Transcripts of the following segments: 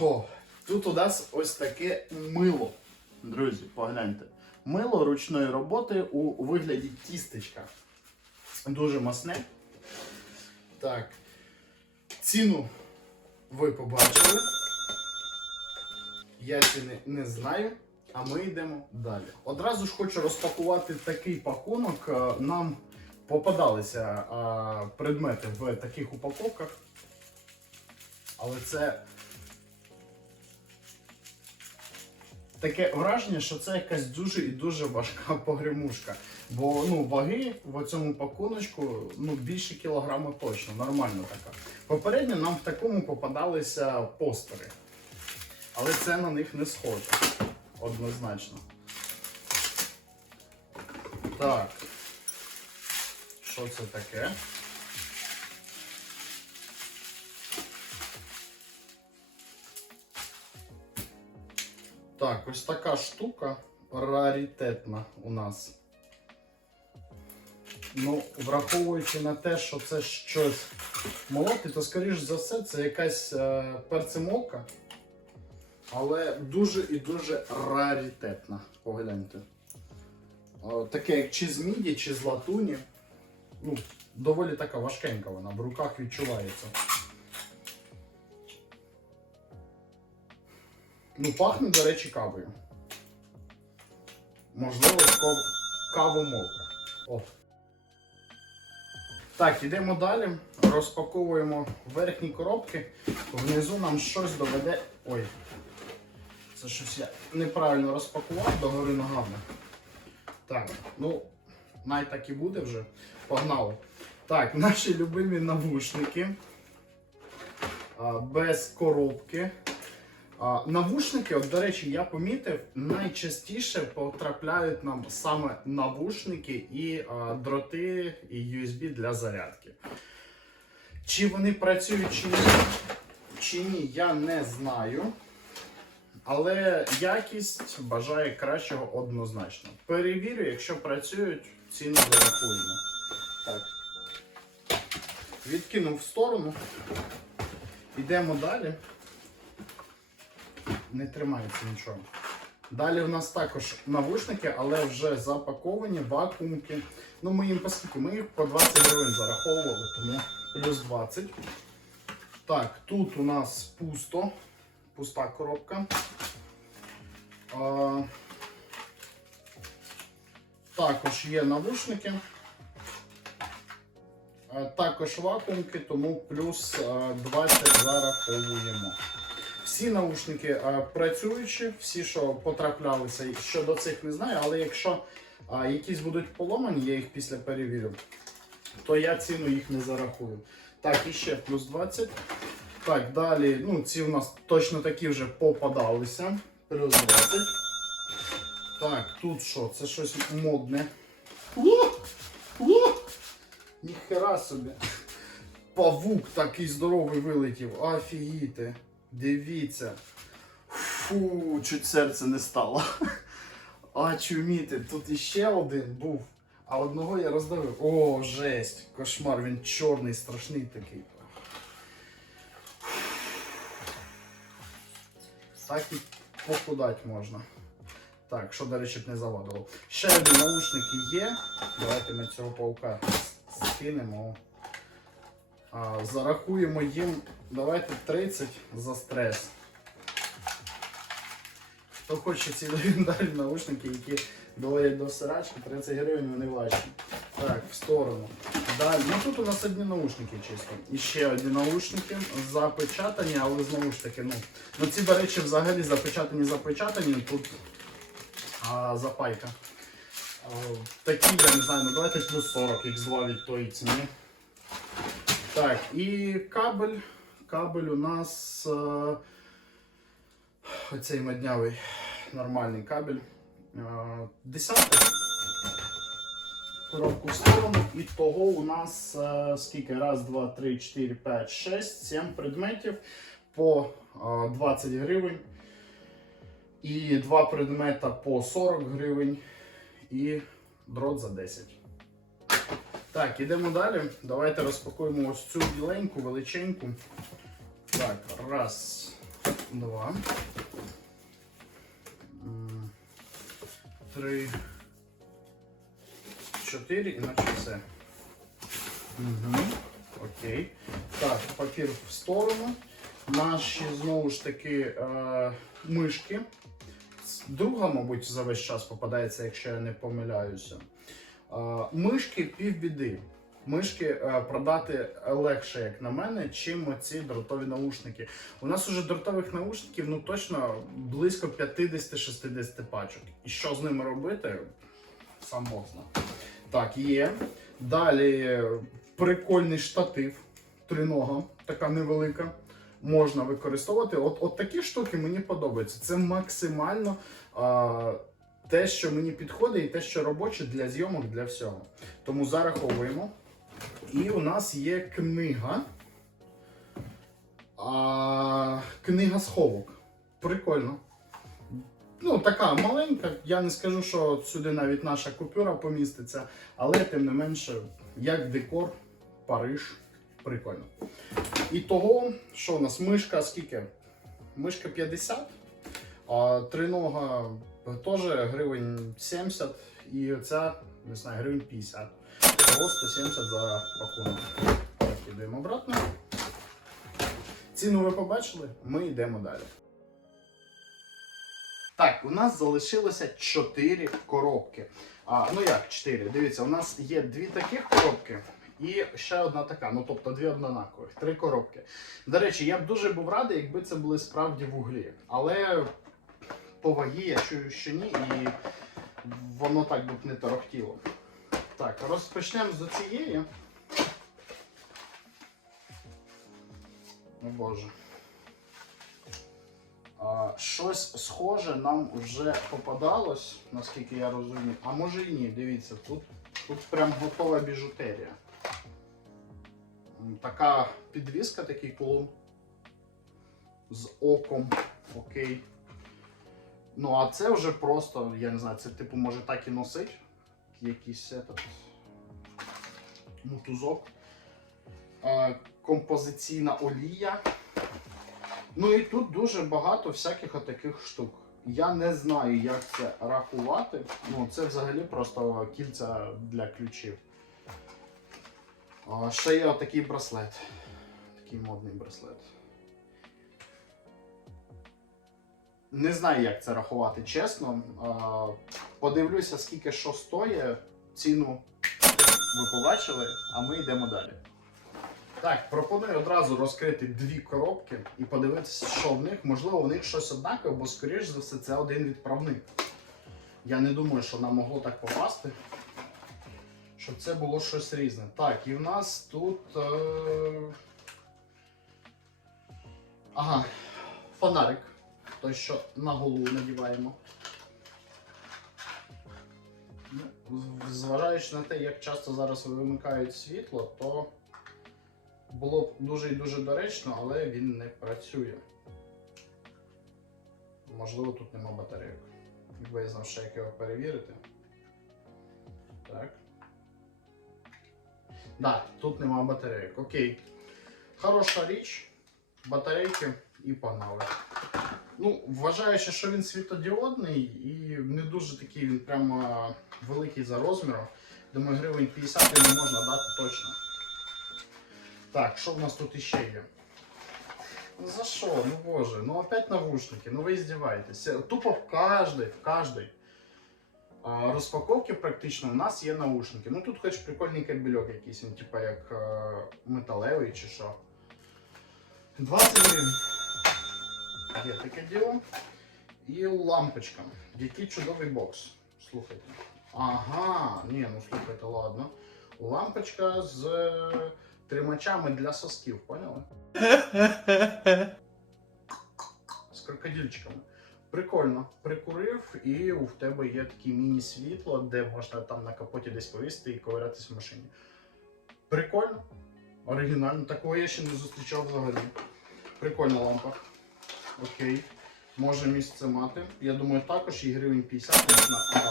О, тут у нас ось таке мило. Друзі, погляньте. Мило ручної роботи у вигляді тістечка. Дуже масне. Так. Ціну ви побачили. Я ціни не знаю. А ми йдемо далі. Одразу ж хочу розпакувати такий пакунок. Е, Нам попадалися е, предмети в таких упаковках. Але це таке враження, що це якась дуже і дуже важка погремушка. Бо ну, ваги в цьому пакуночку ну, більше кілограма точно, нормально така. Попередньо нам в такому попадалися постери. Але це на них не схоже. Однозначно. Так. Що це таке? Так, ось така штука раритетна у нас. Ну, враховуючи на те, що це щось молоти, то скоріш за все це якась е, перцемолка. Але дуже і дуже раритетна. Погляньте. О, таке як чи з міді, чи з латуні. Ну, доволі така важкенька вона, в руках відчувається. Ну, пахне, до речі, кавою. Можливо, кавомолка. О. Так, ідемо далі. Розпаковуємо верхні коробки. Внизу нам щось доведе. Ой. Це щось я неправильно розпакував догори ногами. Так, ну, най так і буде вже. Погнали. Так, наші любимі навушники. Без коробки. Навушники, от, до речі, я помітив, найчастіше потрапляють нам саме навушники і а, дроти і USB для зарядки. Чи вони працюють чи ні, чи ні, я не знаю. Але якість бажає кращого однозначно. Перевірю, якщо працюють, ціну зарахуємо. Так. Відкинув в сторону. Йдемо далі. Не тримається нічого. Далі в нас також навушники, але вже запаковані, вакуумки. Ну, ми їм по скільки? Ми їх по 20 гривень зараховували, тому плюс 20. Так, тут у нас пусто, пуста коробка. А, також є навушники. А, також вакуумки, тому плюс 20 зараховуємо. Всі наушники а, працюючі, всі, що потраплялися, щодо цих не знаю, але якщо якісь будуть поломані, я їх після перевірю, то я ціну їх не зарахую. Так, і ще плюс 20. Так, далі, ну, ці у нас точно такі вже попадалися. Плюс 20. Так, тут що? Це щось модне. О! О! Ніхера собі. Павук такий здоровий вилетів. Офігіти. Дивіться. Фу, чуть серце не стало. А чуміти, тут іще один був. А одного я роздавив. О, жесть. Кошмар, він чорний, страшний такий. Так і похудати можна. Так, що, до речі, б не завадило. Ще одні наушники є. Давайте ми цього паука скинемо. А, зарахуємо їм. Давайте 30 за стрес. Хто хоче ці легендарні наушники, які доводять до всирачки, 30 гривень вони ваші. Так, в сторону. Далі. Ну тут у нас одні наушники чисто. І ще одні наушники запечатані, але знову ж таки, ну. Ну ці, до речі, взагалі запечатані, запечатані. Тут а, запайка. А, такі, я не знаю, ну давайте плюс 40 x2 тої ціни. Так, і кабель. Кабель у нас е, оцей моднявий нормальний кабель. Е, десятка. Коробку в сторону. І того у нас е, скільки? Раз, два, три, чотири, п'ять, шесть, сім предметів по е, 20 гривень. І два предмета по 40 гривень. І дрот за 10. Так, ідемо далі. Давайте розпакуємо ось цю біленьку, величеньку. Так, раз. Два. Три. Чотири, іначе все. Угу. Окей. Так, папір в сторону. Наші знову ж таки е, мишки. Друга, мабуть, за весь час попадається, якщо я не помиляюся. Е, мишки півбіди. Мишки е, продати легше, як на мене, чим ці дротові наушники. У нас уже дротових наушників ну точно близько 50-60 пачок. І що з ними робити? Сам знає. Так, є. Далі прикольний штатив. Тринога, така невелика. Можна використовувати. От, от такі штуки мені подобаються. Це максимально а, те, що мені підходить, і те, що робоче для зйомок, для всього. Тому зараховуємо. І у нас є книга. А, книга сховок. Прикольно. Ну, така маленька. Я не скажу, що сюди навіть наша купюра поміститься, але тим не менше, як декор, Париж. Прикольно. І того, що у нас мишка скільки? Мишка 50, а тринога теж гривень 70, і оця, не знаю, гривень 50. Того 170 за пакунок. Йдемо обратно. Ціну ви побачили, ми йдемо далі. Так, у нас залишилося 4 коробки. А, ну як 4? Дивіться, у нас є дві таких коробки і ще одна така. Ну тобто дві однакових, три коробки. До речі, я б дуже був радий, якби це були справді вуглі. Але по вагі я чую, що ні, і воно так би б не торохтіло. Так, розпочнемо з цієї. О Боже. А, щось схоже нам вже попадалось, наскільки я розумію. А може і ні, дивіться, тут, тут прям готова біжутерія. Така підвіска, такий кулон з оком. Окей. Ну, а це вже просто, я не знаю, це типу може так і носить. Якийсь этот, мотузок. А, композиційна олія. Ну і тут дуже багато всяких отаких штук. Я не знаю, як це рахувати. Ну, це взагалі просто кільця для ключів. А, ще є отакий браслет. Такий модний браслет. Не знаю, як це рахувати, чесно. Подивлюся, скільки що стоїть. Ціну ви побачили, а ми йдемо далі. Так, пропоную одразу розкрити дві коробки і подивитися, що в них. Можливо, в них щось однакове, бо, скоріш за все, це один відправник. Я не думаю, що нам могло так попасти. Щоб це було щось різне. Так, і в нас тут. Е... Ага, фонарик. Той, що на голову надіваємо. Ну, Зважаючи на те, як часто зараз вимикають світло, то було б дуже і дуже доречно, але він не працює. Можливо, тут нема батарейок. Якби я знав ще як його перевірити. Так. Да, тут нема батарейок. Окей. Хороша річ. Батарейки і погнали. Ну, вважаючи, що він світодіодний і не дуже такий він прямо великий за розміром. Думаю, гривень 50 йому можна дати точно. Так, що в нас тут іще є? Ну за що? Ну боже, ну опять навушники, ну ви издеваетесь. Тупо в каждой, в каждой розпаковці практично у нас є наушники. Ну тут хоч прикольний кабельок якийсь, типа як е, металевий чи що. 20 гривень. Є таке діло. І лампочка. Який чудовий бокс. Слухайте. Ага, ні, ну слухайте, ладно. Лампочка з е, тримачами для сосків, поняли? З крокодильчиками. Прикольно. Прикурив, і в тебе є таке міні-світло, де можна там на капоті десь повісти і ковирятись в машині. Прикольно. Оригінально. Такого я ще не зустрічав взагалі. Прикольна лампа. Окей. Може місце мати. Я думаю, також і гривень 50 можна дати.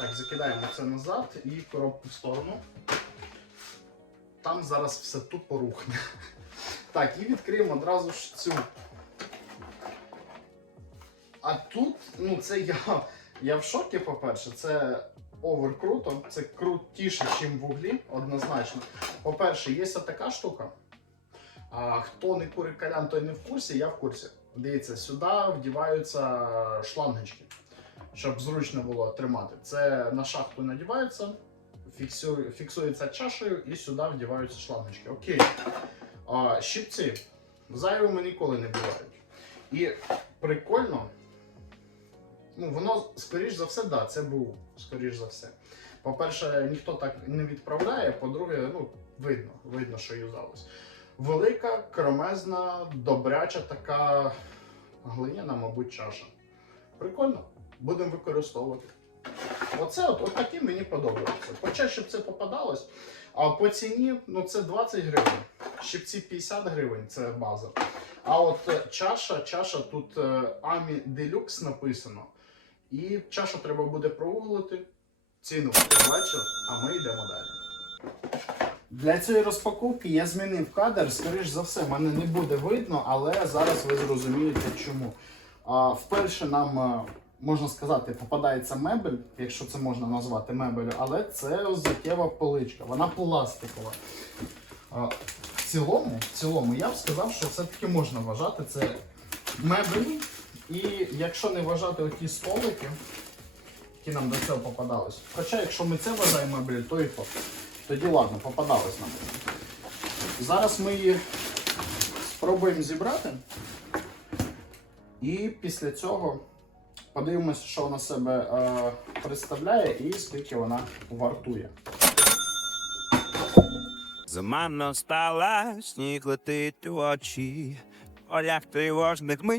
Так, закидаємо це назад і коробку в сторону. Там зараз все тупо рухне. Так, і відкриємо одразу ж цю А тут, ну це я. Я в шокі, по-перше, це овер круто, це крутіше, ніж в углі, однозначно. По-перше, є така штука. А, хто не курить калян, той не в курсі, я в курсі. Дивіться, сюди вдіваються шлангочки, щоб зручно було тримати. Це на шахту надівається, фіксується чашею і сюди вдіваються шлангочки. Окей. А, щипці зайвими ніколи не бувають. І прикольно. Ну, воно, скоріш за все, да, це був, скоріш за все. По-перше, ніхто так не відправляє, по-друге, ну, видно, видно, що юзалось. Велика, кремезна, добряча така глиняна, мабуть, чаша. Прикольно. Будемо використовувати. Оце от, от такі мені подобається. Хоча, щоб це попадалось. А по ціні, ну це 20 гривень. Щипці 50 гривень, це база. А от е, чаша, чаша тут е, Амі Deluxe написано. І чашу треба буде прогуглити. Ціну побачив, а ми йдемо далі. Для цієї розпаковки я змінив кадр. Скоріш за все, мене не буде видно, але зараз ви зрозумієте чому. А, вперше нам, е, можна сказати, попадається мебель, якщо це можна назвати мебелю, але це взуттєва поличка, вона пластикова. А, в цілому, в цілому, я б сказав, що все-таки можна вважати це мебелі. І якщо не вважати оті столики, які нам до цього попадались. Хоча, якщо ми це вважаємо мебелі, то і то. Тоді ладно, попадались нам. Зараз ми її спробуємо зібрати. І після цього подивимося, що вона себе е, представляє і скільки вона вартує. Зима настала, сніг летить у очі. В тривожних ми